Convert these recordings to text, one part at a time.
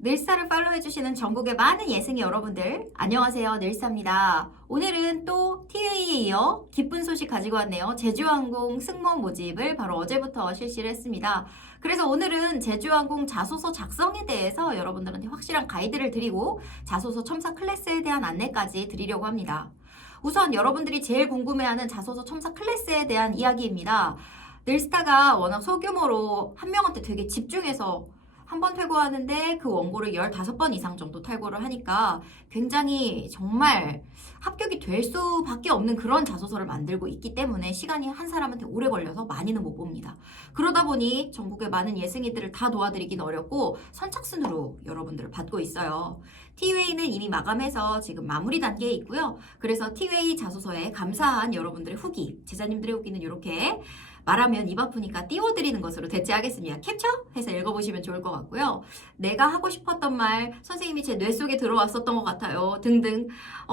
늘스타를 팔로우해주시는 전국의 많은 예승이 여러분들 안녕하세요, 늘스타입니다. 오늘은 또 TA에 이어 기쁜 소식 가지고 왔네요. 제주항공 승무원 모집을 바로 어제부터 실시를 했습니다. 그래서 오늘은 제주항공 자소서 작성에 대해서 여러분들한테 확실한 가이드를 드리고 자소서 첨삭 클래스에 대한 안내까지 드리려고 합니다. 우선 여러분들이 제일 궁금해하는 자소서 첨삭 클래스에 대한 이야기입니다. 늘스타가 워낙 소규모로 한 명한테 되게 집중해서 한 번 퇴고하는데 그 원고를 15번 이상 정도 탈고를 하니까 굉장히 정말 합격이 될 수밖에 없는 그런 자소서를 만들고 있기 때문에 시간이 한 사람한테 오래 걸려서 많이는 못 봅니다. 그러다 보니 전국의 많은 예승이들을 다 도와드리긴 어렵고 선착순으로 여러분들을 받고 있어요. T웨이는 이미 마감해서 지금 마무리 단계에 있고요. 그래서 T웨이 자소서에 감사한 여러분들의 후기, 제자님들의 후기는 이렇게 말하면 입 아프니까 띄워드리는 것으로 대체하겠습니다. 캡처? 해서 읽어보시면 좋을 것 같고요. 내가 하고 싶었던 말, 선생님이 제 뇌 속에 들어왔었던 것 같아요. 등등.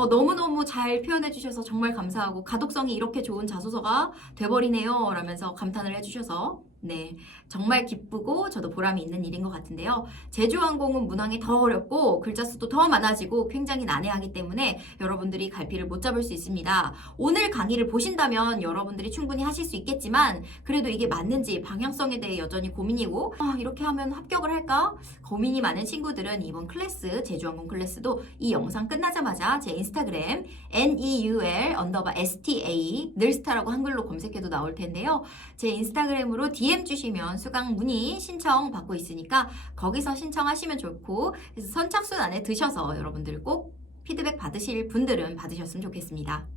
너무너무 잘 표현해주셔서 정말 감사하고 가독성이 이렇게 좋은 자소서가 돼버리네요. 라면서 감탄을 해주셔서 네, 정말 기쁘고 저도 보람이 있는 일인 것 같은데요. 제주항공은 문항이 더 어렵고 글자 수도 더 많아지고 굉장히 난해하기 때문에 여러분들이 갈피를 못 잡을 수 있습니다. 오늘 강의를 보신다면 여러분들이 충분히 하실 수 있겠지만 그래도 이게 맞는지 방향성에 대해 여전히 고민이고 이렇게 하면 합격을 할까? 고민이 많은 친구들은 이번 클래스, 제주항공 클래스도 이 영상 끝나자마자 제 인스타그램 NEUL_STA 늘스타라고 한글로 검색해도 나올 텐데요. 제 인스타그램으로 DM 주시면 수강 문의 신청 받고 있으니까 거기서 신청하시면 좋고, 그래서 선착순 안에 드셔서 여러분들 꼭 피드백 받으실 분들은 받으셨으면 좋겠습니다.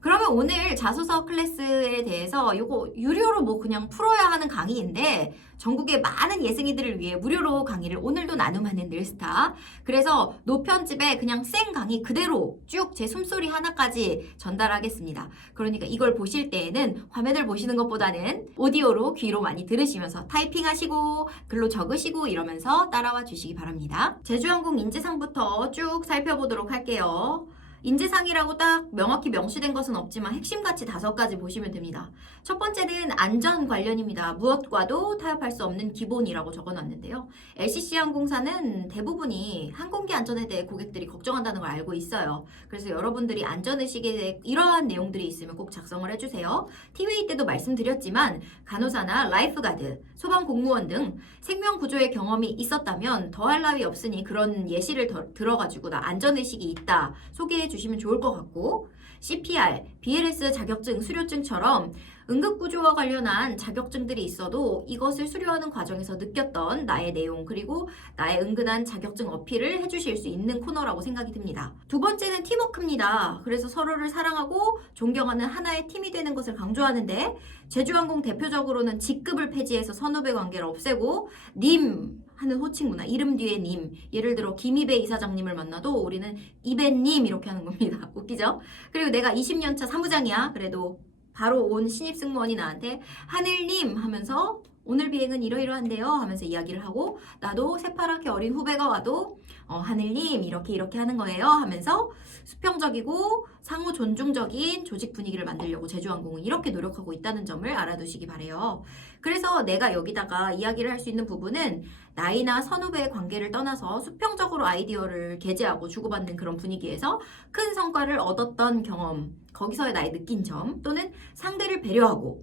그러면 오늘 자소서 클래스에 대해서 이거 유료로 뭐 그냥 풀어야 하는 강의인데 전국의 많은 예승이들을 위해 무료로 강의를 오늘도 나눔하는 늘스타. 그래서 노편집에 그냥 생 강의 그대로 쭉 제 숨소리 하나까지 전달하겠습니다. 그러니까 이걸 보실 때에는 화면을 보시는 것보다는 오디오로 귀로 많이 들으시면서 타이핑하시고 글로 적으시고 이러면서 따라와 주시기 바랍니다. 제주항공 인재상부터 쭉 살펴보도록 할게요. 인재상이라고 딱 명확히 명시된 것은 없지만 핵심가치 5가지 보시면 됩니다. 첫 번째는 안전 관련입니다. 무엇과도 타협할 수 없는 기본이라고 적어놨는데요. LCC 항공사는 대부분이 항공기 안전에 대해 고객들이 걱정한다는 걸 알고 있어요. 그래서 여러분들이 안전의식에 대해 이러한 내용들이 있으면 꼭 작성을 해주세요. T웨이 때도 말씀드렸지만 간호사나 라이프가드, 소방공무원 등 생명구조의 경험이 있었다면 더할 나위 없으니 그런 예시를 들어가지고 나 안전의식이 있다 소개해 주시면 좋을 것 같고, CPR, BLS 자격증, 수료증처럼 응급구조와 관련한 자격증들이 있어도 이것을 수료하는 과정에서 느꼈던 나의 내용 그리고 나의 은근한 자격증 어필을 해주실 수 있는 코너라고 생각이 듭니다. 두 번째는 팀워크입니다. 그래서 서로를 사랑하고 존경하는 하나의 팀이 되는 것을 강조하는데 제주항공 대표적으로는 직급을 폐지해서 선후배 관계를 없애고 님 하는 호칭 문화, 이름 뒤에 님. 예를 들어 김이배 이사장님을 만나도 우리는 이배님 이렇게 하는 겁니다. 웃기죠? 그리고 내가 20년차 사무장이야. 그래도 바로 온 신입 승무원이 나한테 하늘님 하면서 오늘 비행은 이러이러한데요 하면서 이야기를 하고, 나도 새파랗게 어린 후배가 와도 하늘님 이렇게 하는 거예요 하면서 수평적이고 상호 존중적인 조직 분위기를 만들려고 제주항공은 이렇게 노력하고 있다는 점을 알아두시기 바래요. 그래서 내가 여기다가 이야기를 할 수 있는 부분은 나이나 선후배의 관계를 떠나서 수평적으로 아이디어를 게재하고 주고받는 그런 분위기에서 큰 성과를 얻었던 경험, 거기서의 나의 느낀 점, 또는 상대를 배려하고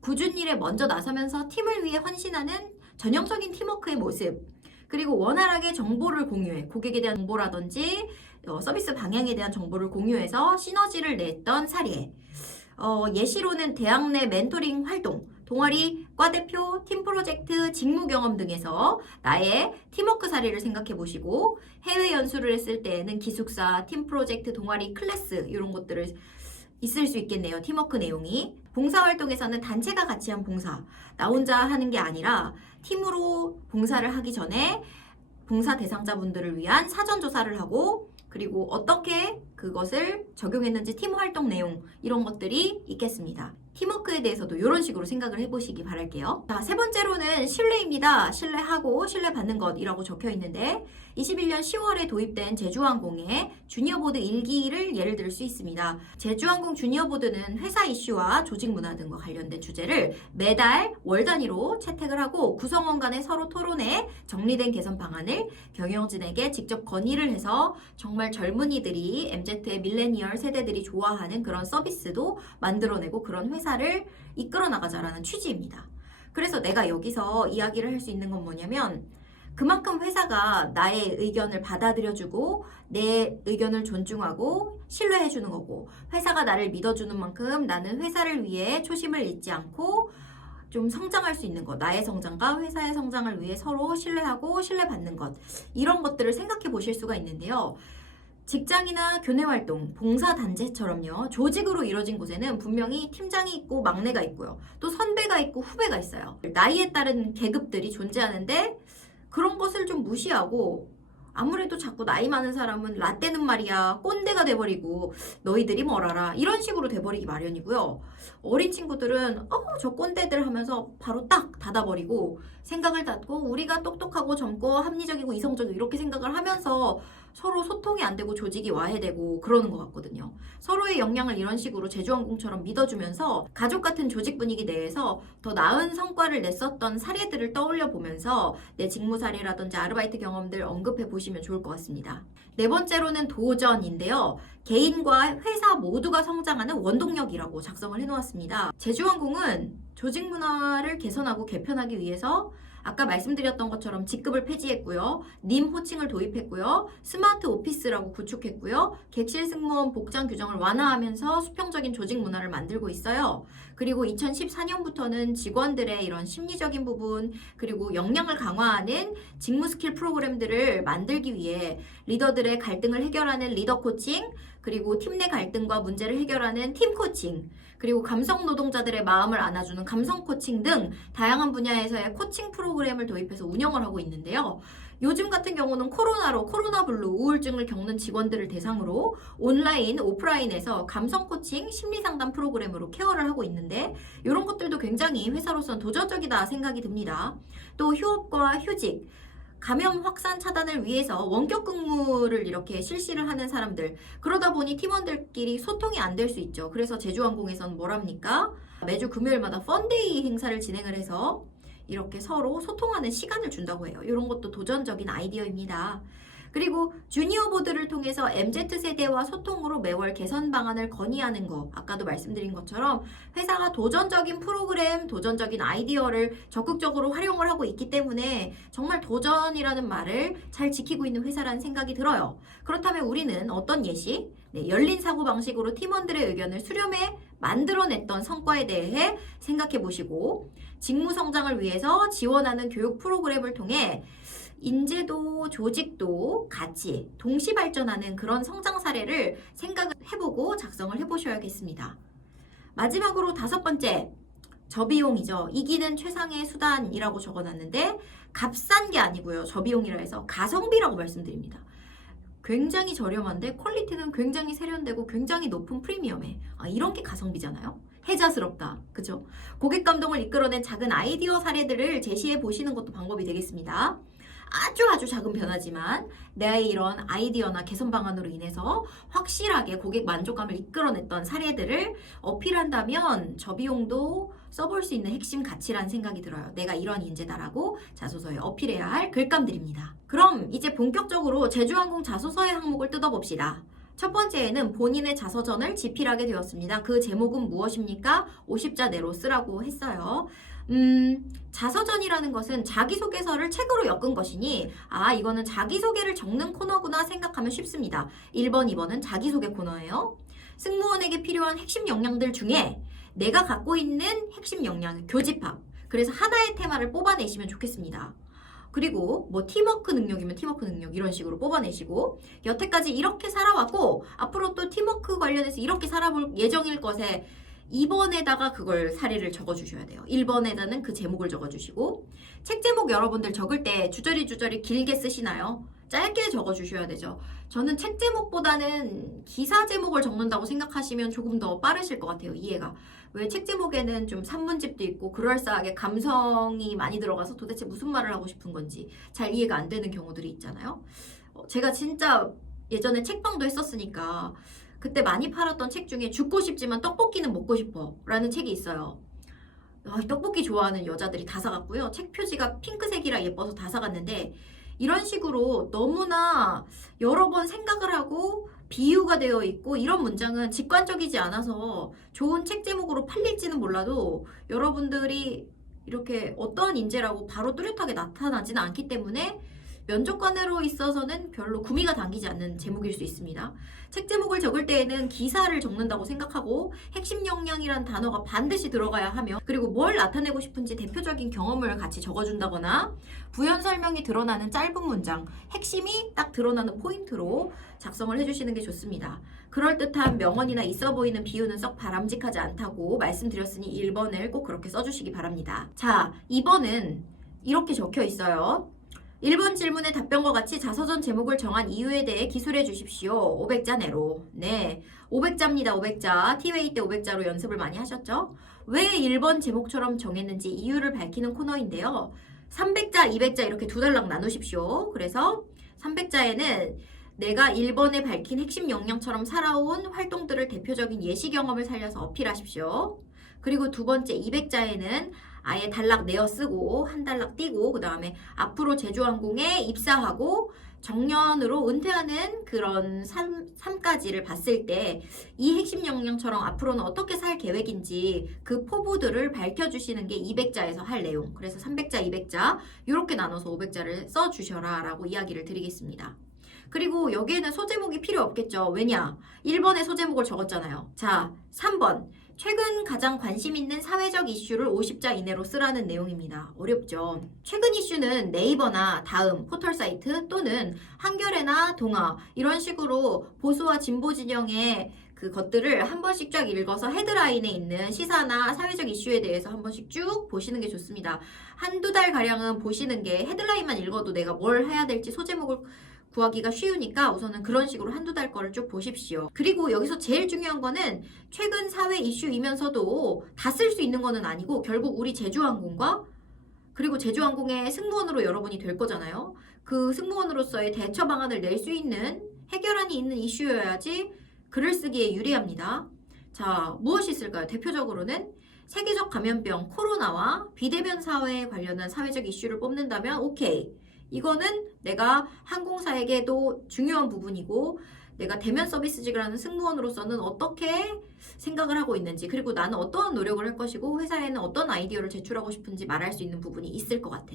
굳은 일에 먼저 나서면서 팀을 위해 헌신하는 전형적인 팀워크의 모습, 그리고 원활하게 정보를 공유해 고객에 대한 정보라든지 서비스 방향에 대한 정보를 공유해서 시너지를 냈던 사례, 예시로는 대학 내 멘토링 활동, 동아리, 과대표, 팀 프로젝트, 직무 경험 등에서 나의 팀워크 사례를 생각해 보시고, 해외 연수를 했을 때에는 기숙사, 팀 프로젝트, 동아리, 클래스 이런 것들을 있을 수 있겠네요. 팀워크 내용이. 봉사활동에서는 단체가 같이 한 봉사, 나 혼자 하는 게 아니라 팀으로 봉사를 하기 전에 봉사 대상자분들을 위한 사전조사를 하고, 그리고 어떻게 그것을 적용했는지 팀 활동 내용 이런 것들이 있겠습니다. 팀워크에 대해서도 이런 식으로 생각을 해보시기 바랄게요. 자, 세 번째로는 신뢰입니다. 신뢰하고 신뢰받는 것이라고 적혀 있는데 21년 10월에 도입된 제주항공의 주니어보드 1기를 예를 들 수 있습니다. 제주항공 주니어보드는 회사 이슈와 조직 문화 등과 관련된 주제를 매달 월 단위로 채택을 하고 구성원 간에 서로 토론해 정리된 개선 방안을 경영진에게 직접 건의를 해서 정말 젊은이들이 MZ의 밀레니얼 세대들이 좋아하는 그런 서비스도 만들어내고 그런 회사를 이끌어 나가자라는 취지입니다. 그래서 내가 여기서 이야기를 할 수 있는 건 뭐냐면 그만큼 회사가 나의 의견을 받아들여주고 내 의견을 존중하고 신뢰해주는 거고 회사가 나를 믿어주는 만큼 나는 회사를 위해 초심을 잃지 않고 좀 성장할 수 있는 것, 나의 성장과 회사의 성장을 위해 서로 신뢰하고 신뢰받는 것, 이런 것들을 생각해 보실 수가 있는데요. 직장이나 교내활동, 봉사단체처럼요, 조직으로 이루어진 곳에는 분명히 팀장이 있고 막내가 있고요. 또 선배가 있고 후배가 있어요. 나이에 따른 계급들이 존재하는데 그런 것을 좀 무시하고 아무래도 자꾸 나이 많은 사람은 라떼는 말이야 꼰대가 돼버리고 너희들이 뭘 알아 이런 식으로 돼버리기 마련이고요. 어린 친구들은 저 꼰대들 하면서 바로 딱 닫아버리고 생각을 닫고 우리가 똑똑하고 젊고 합리적이고 이성적이고 이렇게 생각을 하면서 서로 소통이 안 되고 조직이 와해되고 그러는 것 같거든요. 서로의 역량을 이런 식으로 제주항공처럼 믿어주면서 가족 같은 조직 분위기 내에서 더 나은 성과를 냈었던 사례들을 떠올려 보면서 내 직무 사례라든지 아르바이트 경험들 언급해 보시면 좋을 것 같습니다. 네 번째로는 도전인데요. 개인과 회사 모두가 성장하는 원동력이라고 작성을 해놓았습니다. 제주항공은 조직 문화를 개선하고 개편하기 위해서 아까 말씀드렸던 것처럼 직급을 폐지했고요. 님 호칭을 도입했고요. 스마트 오피스라고 구축했고요. 객실 승무원 복장 규정을 완화하면서 수평적인 조직 문화를 만들고 있어요. 그리고 2014년부터는 직원들의 이런 심리적인 부분 그리고 역량을 강화하는 직무 스킬 프로그램들을 만들기 위해 리더들의 갈등을 해결하는 리더 코칭 그리고 팀 내 갈등과 문제를 해결하는 팀 코칭 그리고 감성 노동자들의 마음을 안아주는 감성 코칭 등 다양한 분야에서의 코칭 프로그램을 도입해서 운영을 하고 있는데요. 요즘 같은 경우는 코로나로 코로나 블루 우울증을 겪는 직원들을 대상으로 온라인, 오프라인에서 감성 코칭, 심리 상담 프로그램으로 케어를 하고 있는데 이런 것들도 굉장히 회사로서는 도전적이다 생각이 듭니다. 또 휴업과 휴직, 감염 확산 차단을 위해서 원격 근무를 이렇게 실시를 하는 사람들 그러다 보니 팀원들끼리 소통이 안 될 수 있죠. 그래서 제주항공에서는 뭘 합니까? 매주 금요일마다 펀데이 행사를 진행을 해서 이렇게 서로 소통하는 시간을 준다고 해요. 이런 것도 도전적인 아이디어입니다. 그리고 주니어보드를 통해서 MZ세대와 소통으로 매월 개선 방안을 건의하는 거 아까도 말씀드린 것처럼 회사가 도전적인 프로그램, 도전적인 아이디어를 적극적으로 활용을 하고 있기 때문에 정말 도전이라는 말을 잘 지키고 있는 회사라는 생각이 들어요. 그렇다면 우리는 어떤 예시? 열린 사고방식으로 팀원들의 의견을 수렴해 만들어냈던 성과에 대해 생각해 보시고 직무 성장을 위해서 지원하는 교육 프로그램을 통해 인재도 조직도 같이 동시 발전하는 그런 성장 사례를 생각을 해보고 작성을 해보셔야겠습니다. 마지막으로 5번째, 저비용이죠. 이기는 최상의 수단이라고 적어놨는데 값싼 게 아니고요. 저비용이라 해서 가성비라고 말씀드립니다. 굉장히 저렴한데 퀄리티는 굉장히 세련되고 굉장히 높은 프리미엄에 이런 게 가성비잖아요. 혜자스럽다. 그죠? 고객 감동을 이끌어낸 작은 아이디어 사례들을 제시해 보시는 것도 방법이 되겠습니다. 아주 작은 변화지만 내 이런 아이디어나 개선 방안으로 인해서 확실하게 고객 만족감을 이끌어냈던 사례들을 어필한다면 저비용도 써볼 수 있는 핵심 가치라는 생각이 들어요. 내가 이런 인재다라고 자소서에 어필해야 할 글감들입니다. 그럼 이제 본격적으로 제주항공 자소서의 항목을 뜯어봅시다. 첫 번째에는 본인의 자서전을 집필하게 되었습니다. 그 제목은 무엇입니까? 50자 내로 쓰라고 했어요. 자서전이라는 것은 자기소개서를 책으로 엮은 것이니 이거는 자기소개를 적는 코너구나 생각하면 쉽습니다. 1번, 2번은 자기소개 코너예요. 승무원에게 필요한 핵심 역량들 중에 내가 갖고 있는 핵심 역량, 교집합. 그래서 하나의 테마를 뽑아내시면 좋겠습니다. 그리고 뭐 팀워크 능력이면 팀워크 능력 이런 식으로 뽑아내시고 여태까지 이렇게 살아왔고 앞으로 또 팀워크 관련해서 이렇게 살아볼 예정일 것에 2번에다가 그걸 사례를 적어주셔야 돼요. 1번에다는 그 제목을 적어주시고 책 제목 여러분들 적을 때 주저리 길게 쓰시나요? 짧게 적어주셔야 되죠. 저는 책 제목보다는 기사 제목을 적는다고 생각하시면 조금 더 빠르실 것 같아요. 이해가. 왜 책 제목에는 좀 산문집도 있고 그럴싸하게 감성이 많이 들어가서 도대체 무슨 말을 하고 싶은 건지 잘 이해가 안 되는 경우들이 있잖아요. 제가 진짜 예전에 책방도 했었으니까 그때 많이 팔았던 책 중에 죽고 싶지만 떡볶이는 먹고 싶어 라는 책이 있어요. 떡볶이 좋아하는 여자들이 다 사갔고요. 책 표지가 핑크색이라 예뻐서 다 사갔는데 이런 식으로 너무나 여러 번 생각을 하고 비유가 되어 있고 이런 문장은 직관적이지 않아서 좋은 책 제목으로 팔릴지는 몰라도 여러분들이 이렇게 어떠한 인재라고 바로 뚜렷하게 나타나지는 않기 때문에 면접관으로 있어서는 별로 구미가 당기지 않는 제목일 수 있습니다. 책 제목을 적을 때에는 기사를 적는다고 생각하고 핵심 역량이란 단어가 반드시 들어가야 하며 그리고 뭘 나타내고 싶은지 대표적인 경험을 같이 적어준다거나 부연 설명이 드러나는 짧은 문장, 핵심이 딱 드러나는 포인트로 작성을 해주시는 게 좋습니다. 그럴듯한 명언이나 있어 보이는 비유는 썩 바람직하지 않다고 말씀드렸으니 1번을 꼭 그렇게 써주시기 바랍니다. 자, 2번은 이렇게 적혀 있어요. 1번 질문의 답변과 같이 자서전 제목을 정한 이유에 대해 기술해 주십시오. 500자 내로. 네, 500자입니다. 500자. T-웨이 때 500자로 연습을 많이 하셨죠? 왜 1번 제목처럼 정했는지 이유를 밝히는 코너인데요. 300자, 200자 이렇게 두 단락 나누십시오. 그래서 300자에는 내가 1번에 밝힌 핵심 역량처럼 살아온 활동들을 대표적인 예시 경험을 살려서 어필하십시오. 그리고 두 번째 200자에는 아예 단락 내어 쓰고 한 단락 띄고 그 다음에 앞으로 제주항공에 입사하고 정년으로 은퇴하는 그런 삶까지를 봤을 때 이 핵심 역량처럼 앞으로는 어떻게 살 계획인지 그 포부들을 밝혀주시는 게 200자에서 할 내용. 그래서 300자, 200자 이렇게 나눠서 500자를 써주셔라 라고 이야기를 드리겠습니다. 그리고 여기에는 소제목이 필요 없겠죠. 왜냐? 1번에 소제목을 적었잖아요. 자, 3번. 최근 가장 관심 있는 사회적 이슈를 50자 이내로 쓰라는 내용입니다. 어렵죠? 최근 이슈는 네이버나 다음, 포털사이트 또는 한겨레나 동아 이런 식으로 보수와 진보 진영의 그 것들을 한 번씩 쫙 읽어서 헤드라인에 있는 시사나 사회적 이슈에 대해서 한 번씩 쭉 보시는 게 좋습니다. 한두 달 가량은 보시는 게 헤드라인만 읽어도 내가 뭘 해야 될지 소제목을 구하기가 쉬우니까 우선은 그런 식으로 한두 달 거를 쭉 보십시오. 그리고 여기서 제일 중요한 거는 최근 사회 이슈이면서도 다 쓸 수 있는 거는 아니고 결국 우리 제주항공과 그리고 제주항공의 승무원으로 여러분이 될 거잖아요. 그 승무원으로서의 대처 방안을 낼 수 있는 해결안이 있는 이슈여야지 글을 쓰기에 유리합니다. 자, 무엇이 있을까요? 대표적으로는 세계적 감염병 코로나와 비대면 사회에 관련한 사회적 이슈를 뽑는다면 오케이. 이거는 내가 항공사에게도 중요한 부분이고 내가 대면 서비스직을 하는 승무원으로서는 어떻게 생각을 하고 있는지 그리고 나는 어떠한 노력을 할 것이고 회사에는 어떤 아이디어를 제출하고 싶은지 말할 수 있는 부분이 있을 것 같아.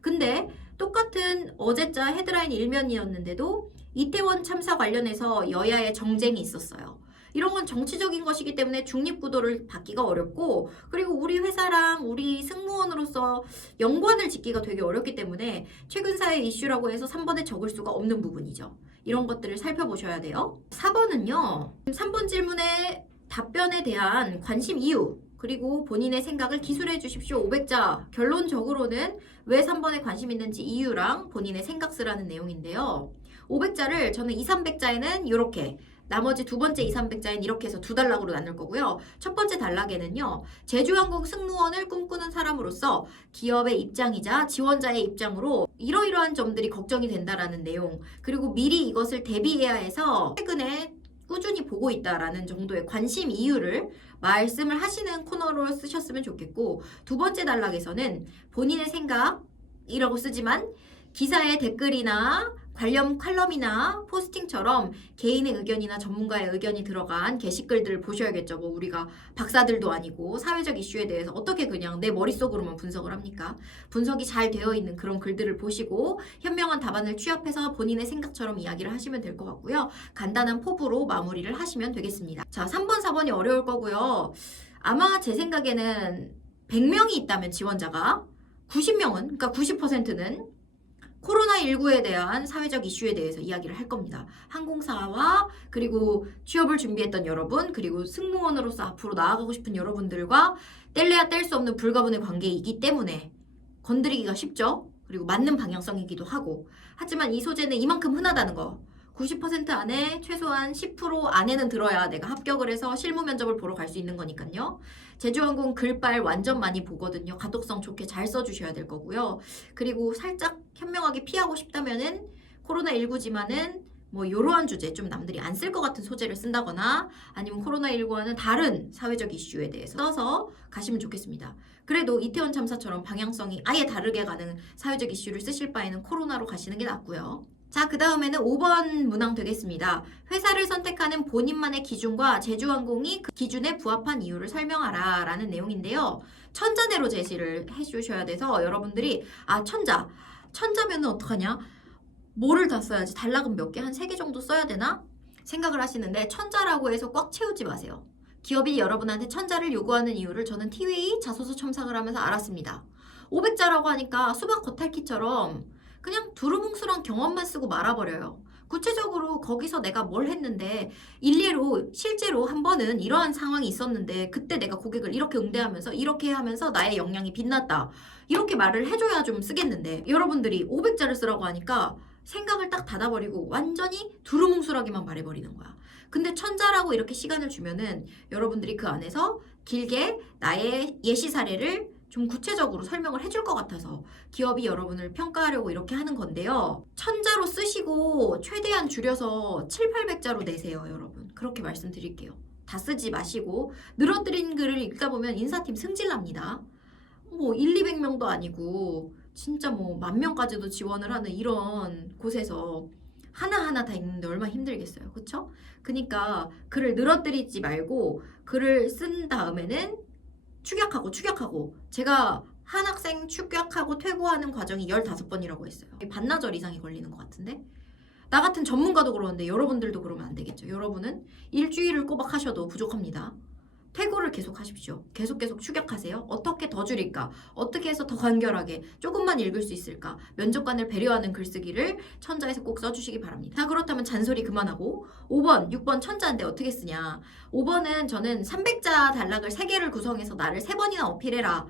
근데 똑같은 어제자 헤드라인 1면이었는데도 이태원 참사 관련해서 여야의 정쟁이 있었어요. 이런 건 정치적인 것이기 때문에 중립구도를 받기가 어렵고 그리고 우리 회사랑 우리 승무원으로서 연관을 짓기가 되게 어렵기 때문에 최근 사회 이슈라고 해서 3번에 적을 수가 없는 부분이죠. 이런 것들을 살펴보셔야 돼요. 4번은요. 3번 질문의 답변에 대한 관심 이유 그리고 본인의 생각을 기술해 주십시오. 500자 결론적으로는 왜 3번에 관심 있는지 이유랑 본인의 생각 쓰라는 내용인데요. 500자를 저는 2, 300자에는 이렇게 나머지 두 번째 2, 300자엔 이렇게 해서 두 단락으로 나눌 거고요. 첫 번째 단락에는요. 제주항공 승무원을 꿈꾸는 사람으로서 기업의 입장이자 지원자의 입장으로 이러이러한 점들이 걱정이 된다라는 내용 그리고 미리 이것을 대비해야 해서 최근에 꾸준히 보고 있다라는 정도의 관심 이유를 말씀을 하시는 코너로 쓰셨으면 좋겠고 두 번째 단락에서는 본인의 생각이라고 쓰지만 기사의 댓글이나 관련 칼럼이나 포스팅처럼 개인의 의견이나 전문가의 의견이 들어간 게시글들을 보셔야겠죠. 뭐 우리가 박사들도 아니고 사회적 이슈에 대해서 어떻게 그냥 내 머릿속으로만 분석을 합니까? 분석이 잘 되어 있는 그런 글들을 보시고 현명한 답안을 취합해서 본인의 생각처럼 이야기를 하시면 될 것 같고요. 간단한 포부로 마무리를 하시면 되겠습니다. 자, 3번, 4번이 어려울 거고요. 아마 제 생각에는 100명이 있다면 지원자가 90명은, 그러니까 90%는 코로나19에 대한 사회적 이슈에 대해서 이야기를 할 겁니다. 항공사와 그리고 취업을 준비했던 여러분 그리고 승무원으로서 앞으로 나아가고 싶은 여러분들과 뗄래야 뗄 수 없는 불가분의 관계이기 때문에 건드리기가 쉽죠. 그리고 맞는 방향성이기도 하고 하지만 이 소재는 이만큼 흔하다는 거 90% 안에 최소한 10% 안에는 들어야 내가 합격을 해서 실무 면접을 보러 갈 수 있는 거니까요. 제주항공 글빨 완전 많이 보거든요. 가독성 좋게 잘 써주셔야 될 거고요. 그리고 살짝 현명하게 피하고 싶다면은 코로나19지만은 뭐 이러한 주제 좀 남들이 안 쓸 것 같은 소재를 쓴다거나 아니면 코로나19와는 다른 사회적 이슈에 대해서 써서 가시면 좋겠습니다. 그래도 이태원 참사처럼 방향성이 아예 다르게 가는 사회적 이슈를 쓰실 바에는 코로나로 가시는 게 낫고요. 자, 그 다음에는 5번 문항 되겠습니다. 회사를 선택하는 본인만의 기준과 제주항공이 그 기준에 부합한 이유를 설명하라 라는 내용인데요. 천자대로 제시를 해주셔야 돼서 여러분들이 천자면은 어떡하냐? 뭐를 다 써야지? 단락은 몇 개? 한 3개 정도 써야 되나? 생각을 하시는데 천자라고 해서 꽉 채우지 마세요. 기업이 여러분한테 천자를 요구하는 이유를 저는 티웨이 자소서 첨삭을 하면서 알았습니다. 500자라고 하니까 수박 겉핥기처럼 그냥 두루뭉술한 경험만 쓰고 말아버려요. 구체적으로 거기서 내가 뭘 했는데 일례로 실제로 한 번은 이러한 상황이 있었는데 그때 내가 고객을 이렇게 응대하면서 이렇게 하면서 나의 역량이 빛났다. 이렇게 말을 해줘야 좀 쓰겠는데 여러분들이 500자를 쓰라고 하니까 생각을 딱 닫아버리고 완전히 두루뭉술하게만 말해버리는 거야. 근데 천자라고 이렇게 시간을 주면은 여러분들이 그 안에서 길게 나의 예시 사례를 좀 구체적으로 설명을 해줄 것 같아서 기업이 여러분을 평가하려고 이렇게 하는 건데요. 천자로 쓰시고 최대한 줄여서 7, 800자로 내세요, 여러분. 그렇게 말씀드릴게요. 다 쓰지 마시고 늘어뜨린 글을 읽다 보면 인사팀 승질납니다. 뭐 1, 200명도 아니고 진짜 뭐 10,000명까지도 지원을 하는 이런 곳에서 하나하나 다 읽는데 얼마나 힘들겠어요. 그쵸? 그러니까 글을 늘어뜨리지 말고 글을 쓴 다음에는 축약하고 제가 한 학생 축약하고 퇴고하는 과정이 15번이라고 했어요. 반나절 이상이 걸리는 것 같은데 나 같은 전문가도 그러는데 여러분들도 그러면 안 되겠죠. 여러분은 일주일을 꼬박 하셔도 부족합니다. 퇴고를 계속 하십시오. 계속 축약하세요. 어떻게 더 줄일까? 어떻게 해서 더 간결하게 조금만 읽을 수 있을까? 면접관을 배려하는 글쓰기를 천자에서 꼭 써주시기 바랍니다. 자, 그렇다면 잔소리 그만하고 5번, 6번 천자인데 어떻게 쓰냐? 5번은 저는 300자 단락을 3개를 구성해서 나를 3번이나 어필해라.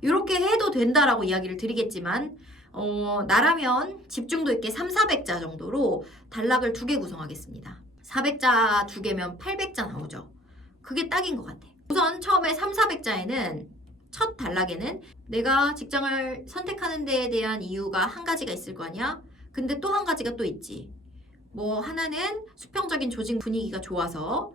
이렇게 해도 된다라고 이야기를 드리겠지만 나라면 집중도 있게 300-400자 정도로 단락을 2개 구성하겠습니다. 400자 2개면 800자 나오죠. 그게 딱인 것 같아. 우선 처음에 300-400자에는 첫 단락에는 내가 직장을 선택하는 데에 대한 이유가 한 가지가 있을 거 아니야? 근데 또 한 가지가 또 있지. 뭐 하나는 수평적인 조직 분위기가 좋아서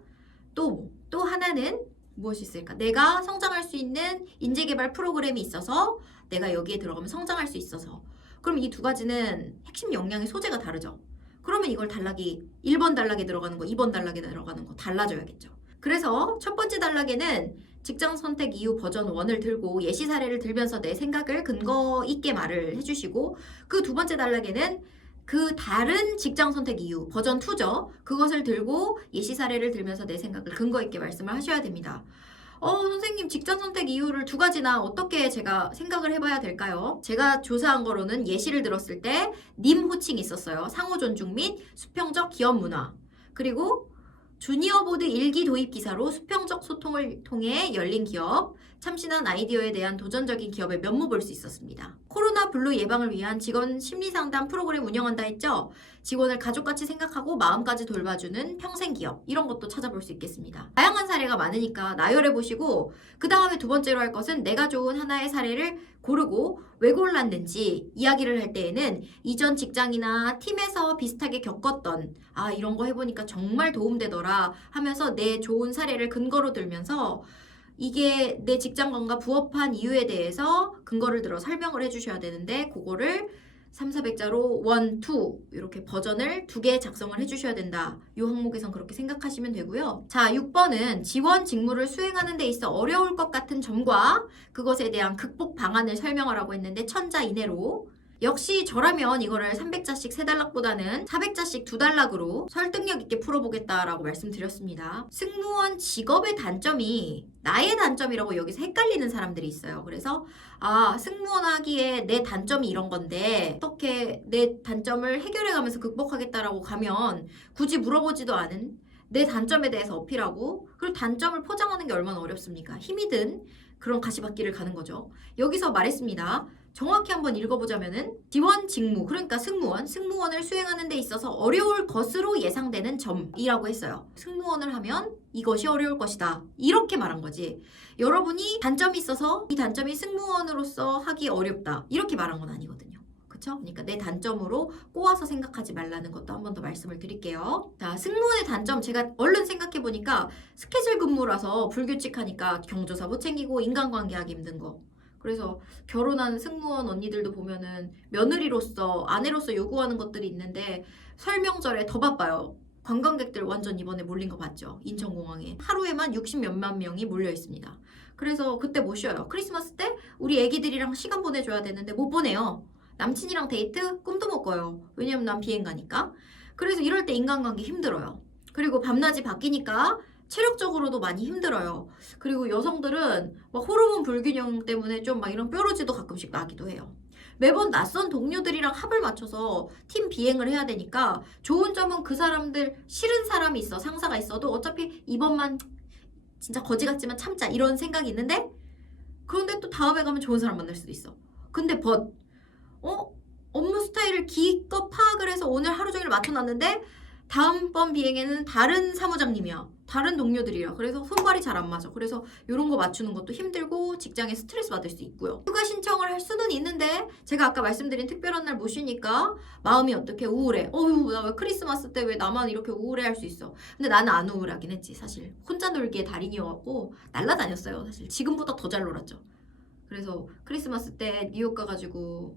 또 하나는 무엇이 있을까? 내가 성장할 수 있는 인재개발 프로그램이 있어서 내가 여기에 들어가면 성장할 수 있어서 그럼 이 두 가지는 핵심 역량의 소재가 다르죠. 그러면 이걸 단락이 1번 단락에 들어가는 거, 2번 단락에 들어가는 거 달라져야겠죠. 그래서 첫 번째 단락에는 직장 선택 이유 버전 1을 들고 예시 사례를 들면서 내 생각을 근거 있게 말을 해주시고 그 두 번째 단락에는 그 다른 직장 선택 이유 버전 2죠. 그것을 들고 예시 사례를 들면서 내 생각을 근거 있게 말씀을 하셔야 됩니다. 선생님 직장 선택 이유를 2가지나 어떻게 제가 생각을 해봐야 될까요? 제가 조사한 거로는 예시를 들었을 때 님 호칭이 있었어요. 상호 존중 및 수평적 기업 문화. 그리고 주니어 보드 일기 도입 기사로 수평적 소통을 통해 열린 기업, 참신한 아이디어에 대한 도전적인 기업의 면모 볼 수 있었습니다. 코로나 블루 예방을 위한 직원 심리 상담 프로그램 운영한다 했죠? 직원을 가족같이 생각하고 마음까지 돌봐주는 평생 기업, 이런 것도 찾아볼 수 있겠습니다. 다양한 사례가 많으니까 나열해 보시고 그 다음에 두 번째로 할 것은 내가 좋은 하나의 사례를 고르고 왜 골랐는지 이야기를 할 때에는 이전 직장이나 팀에서 비슷하게 겪었던 이런 거 해보니까 정말 도움되더라 하면서 내 좋은 사례를 근거로 들면서 이게 내 직장관과 부합한 이유에 대해서 근거를 들어 설명을 해주셔야 되는데 그거를 3,400자로 1, 2 이렇게 버전을 2개 작성을 해주셔야 된다. 이 항목에선 그렇게 생각하시면 되고요. 자, 6번은 지원 직무를 수행하는 데 있어 어려울 것 같은 점과 그것에 대한 극복 방안을 설명하라고 했는데 천자 이내로 역시 저라면 이거를 300자씩 3단락보다는 400자씩 2단락으로 설득력 있게 풀어보겠다라고 말씀드렸습니다. 승무원 직업의 단점이 나의 단점이라고 여기서 헷갈리는 사람들이 있어요. 그래서 승무원 하기에 내 단점이 이런 건데 어떻게 내 단점을 해결해가면서 극복하겠다라고 가면 굳이 물어보지도 않은 내 단점에 대해서 어필하고 그리고 단점을 포장하는 게 얼마나 어렵습니까? 힘이 든 그런 가시밭길을 가는 거죠. 여기서 말했습니다. 정확히 한번 읽어보자면은 지원 직무, 그러니까 승무원을 수행하는 데 있어서 어려울 것으로 예상되는 점이라고 했어요. 승무원을 하면 이것이 어려울 것이다. 이렇게 말한 거지. 여러분이 단점이 있어서 이 단점이 승무원으로서 하기 어렵다. 이렇게 말한 건 아니거든요. 그쵸? 그러니까 내 단점으로 꼬아서 생각하지 말라는 것도 한 번 더 말씀을 드릴게요. 자, 승무원의 단점 제가 얼른 생각해보니까 스케줄 근무라서 불규칙하니까 경조사 못 챙기고 인간관계 하기 힘든 거. 그래서 결혼한 승무원 언니들도 보면은 며느리로서 아내로서 요구하는 것들이 있는데 설명절에 더 바빠요. 관광객들 완전 이번에 몰린 거 봤죠? 인천공항에 하루에만 60 몇만 명이 몰려 있습니다. 그래서 그때 못 쉬어요. 크리스마스 때 우리 애기들이랑 시간 보내줘야 되는데 못 보내요. 남친이랑 데이트? 꿈도 못 꿔요. 왜냐면 난 비행 가니까. 그래서 이럴 때 인간관계 힘들어요. 그리고 밤낮이 바뀌니까 체력적으로도 많이 힘들어요. 그리고 여성들은 막 호르몬 불균형 때문에 좀 막 이런 뾰루지도 가끔씩 나기도 해요. 매번 낯선 동료들이랑 합을 맞춰서 팀 비행을 해야 되니까 좋은 점은 그 사람들 싫은 사람이 있어. 상사가 있어도 어차피 이번만 진짜 거지 같지만 참자 이런 생각이 있는데 그런데 또 다음에 가면 좋은 사람 만날 수도 있어. 근데 업무 스타일을 기껏 파악을 해서 오늘 하루 종일 맞춰놨는데 다음번 비행에는 다른 사무장님이야. 다른 동료들이야. 그래서 손발이 잘 안 맞아. 그래서 이런 거 맞추는 것도 힘들고 직장에 스트레스 받을 수 있고요. 휴가 신청을 할 수는 있는데 제가 아까 말씀드린 특별한 날 못 쉬니까 마음이 어떻게 우울해. 어휴, 나 왜 크리스마스 때 왜 나만 이렇게 우울해 할 수 있어. 근데 나는 안 우울하긴 했지 사실. 혼자 놀기에 달인이어갖고 날라다녔어요 사실. 지금보다 더 잘 놀았죠. 그래서 크리스마스 때 뉴욕 가가지고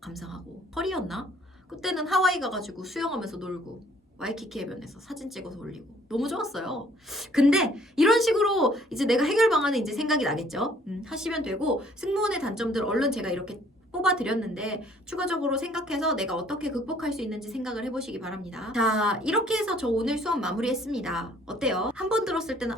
감상하고 펄이었나? 그때는 하와이 가가지고 수영하면서 놀고 와이키키 해변에서 사진 찍어서 올리고 너무 좋았어요. 근데 이런 식으로 이제 내가 해결 방안은 이제 생각이 나겠죠. 하시면 되고 승무원의 단점들 얼른 제가 이렇게 뽑아드렸는데 추가적으로 생각해서 내가 어떻게 극복할 수 있는지 생각을 해보시기 바랍니다. 자, 이렇게 해서 저 오늘 수업 마무리했습니다. 어때요? 한 번 들었을 때는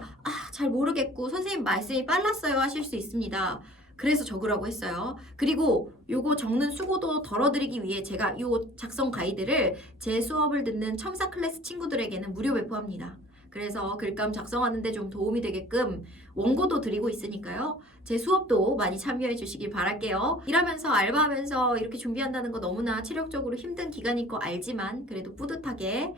잘 모르겠고 선생님 말씀이 빨랐어요 하실 수 있습니다. 그래서 적으라고 했어요. 그리고 요거 적는 수고도 덜어드리기 위해 제가 요 작성 가이드를 제 수업을 듣는 첨사 클래스 친구들에게는 무료 배포합니다. 그래서 글감 작성하는데 좀 도움이 되게끔 원고도 드리고 있으니까요. 제 수업도 많이 참여해 주시길 바랄게요. 일하면서 알바하면서 이렇게 준비한다는 거 너무나 체력적으로 힘든 기간일 거 알지만 그래도 뿌듯하게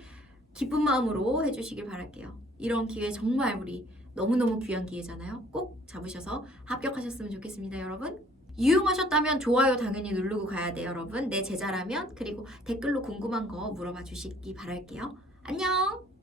기쁜 마음으로 해주시길 바랄게요. 이런 기회 정말 우리 너무너무 귀한 기회잖아요. 꼭 잡으셔서 합격하셨으면 좋겠습니다, 여러분. 유용하셨다면 좋아요 당연히 누르고 가야 돼요, 여러분. 내 제자라면 그리고 댓글로 궁금한 거 물어봐 주시기 바랄게요. 안녕!